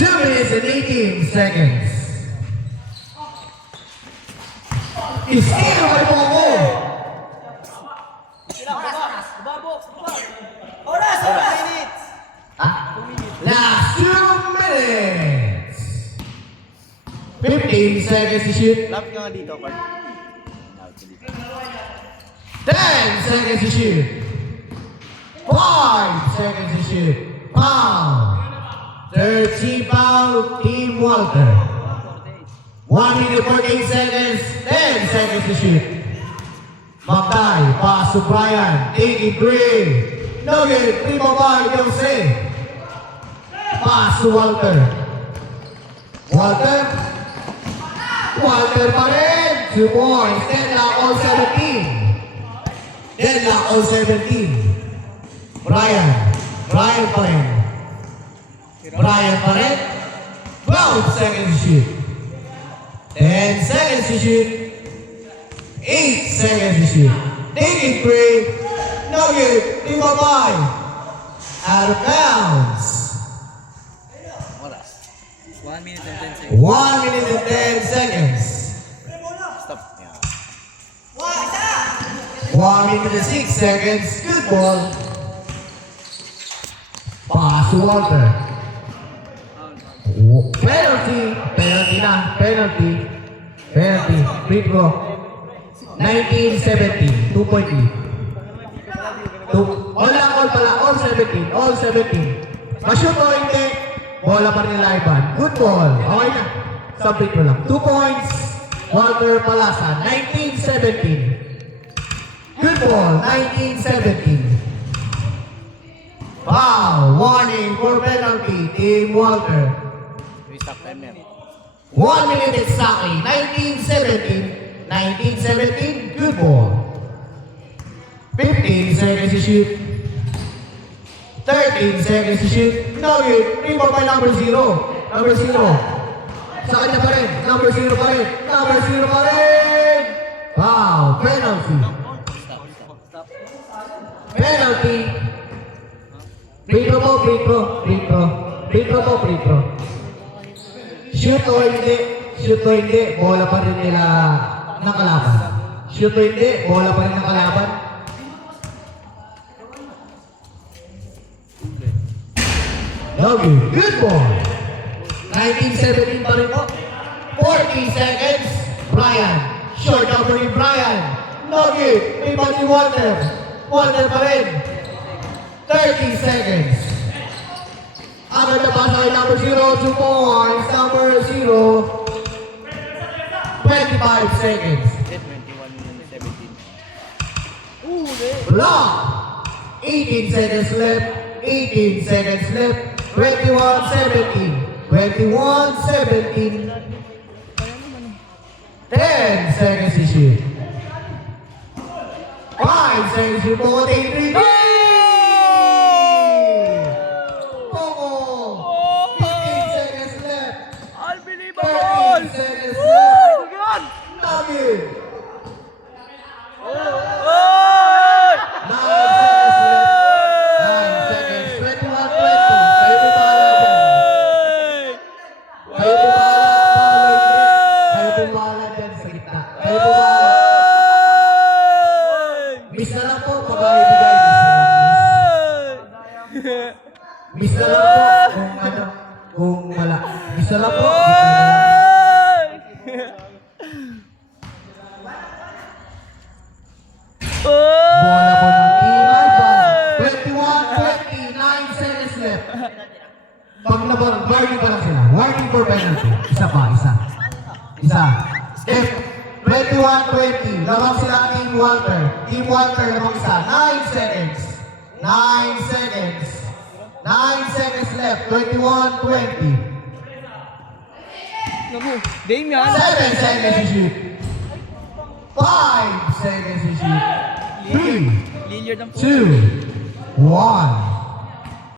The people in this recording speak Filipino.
2 minutes and 18 seconds. Istino kay Poco. Oras! Minutes! Last 2 minutes. 15 seconds to shoot. Lapit ka nga dito, Park. 10 seconds to shoot. 5 seconds to shoot. Foul. 30 foul, Team Walter. 1 minute 48 seconds. 10 seconds to shoot. Magday, pass to Brian. Taking 3. No good. 3 by Jose. Pass to Walter. Walter pa rin. 2 points. Deadlock all 17. Deadlock all 17. Brian pa rin. 12 seconds to shoot. 10 seconds to shoot. 8 seconds to shoot. Taking 3. No good. 3 by. Out of bounds. Oras. 1 minute and 10 seconds. 1 minute and 10 seconds. Stop. Yeah. 1 minute and 6 seconds. Good ball. Pass to Walter. Penalty. Free throw. 19-17. 2-point lead. All 17. Ma-shoot o hindi, bola pa rin nila Ivan. Good ball. Okay na. Submit mo lang. 2 points. Walter Palasa. 19-17. Good ball. 19-17. Foul. Warning for penalty. Team Walter. We stop timer. 1 minute exactly. 19-17. Good ball. 15 seconds to shoot. 13 seconds to shoot. No good. Rebound by number 0. Sa kanya pa rin. Number 0 pa rin. Foul. Penalty. Free throw. Shoot o hindi, bola pa rin nila ng kalaban. No good. Good ball. 19-17 pa rin po. 40 seconds. Brian. Short number ni Brian. No good. Rebound ni Walter pa rin. 30 seconds. Agad na pasa kay number 0, 2 points. Number 0. 25 seconds. 21-17. Block. 18 seconds left. 21-17. 10 seconds to shoot. 5 seconds to shoot. Take 3. Pogo. 15 seconds left. 13 seconds left. Nugget. 9 seconds left. 9 seconds. 21-20. Kayo bumala dyan sa gitna. Miss na lang po, pag-ibigay. Miss na lang po, kung wala. Miss na lang po. Bola po ng Team Ivan. 21-20, 9 seconds left. Pag warning pa lang sila. Warning for penalty. Isa. If 21-20, lamang sila Team Walter. Team Walter lamang isa. 9 seconds. 9 seconds left. 21-20. Damian. 7 seconds to shoot. 5 seconds to shoot. 3, Lillard ang 2, 1.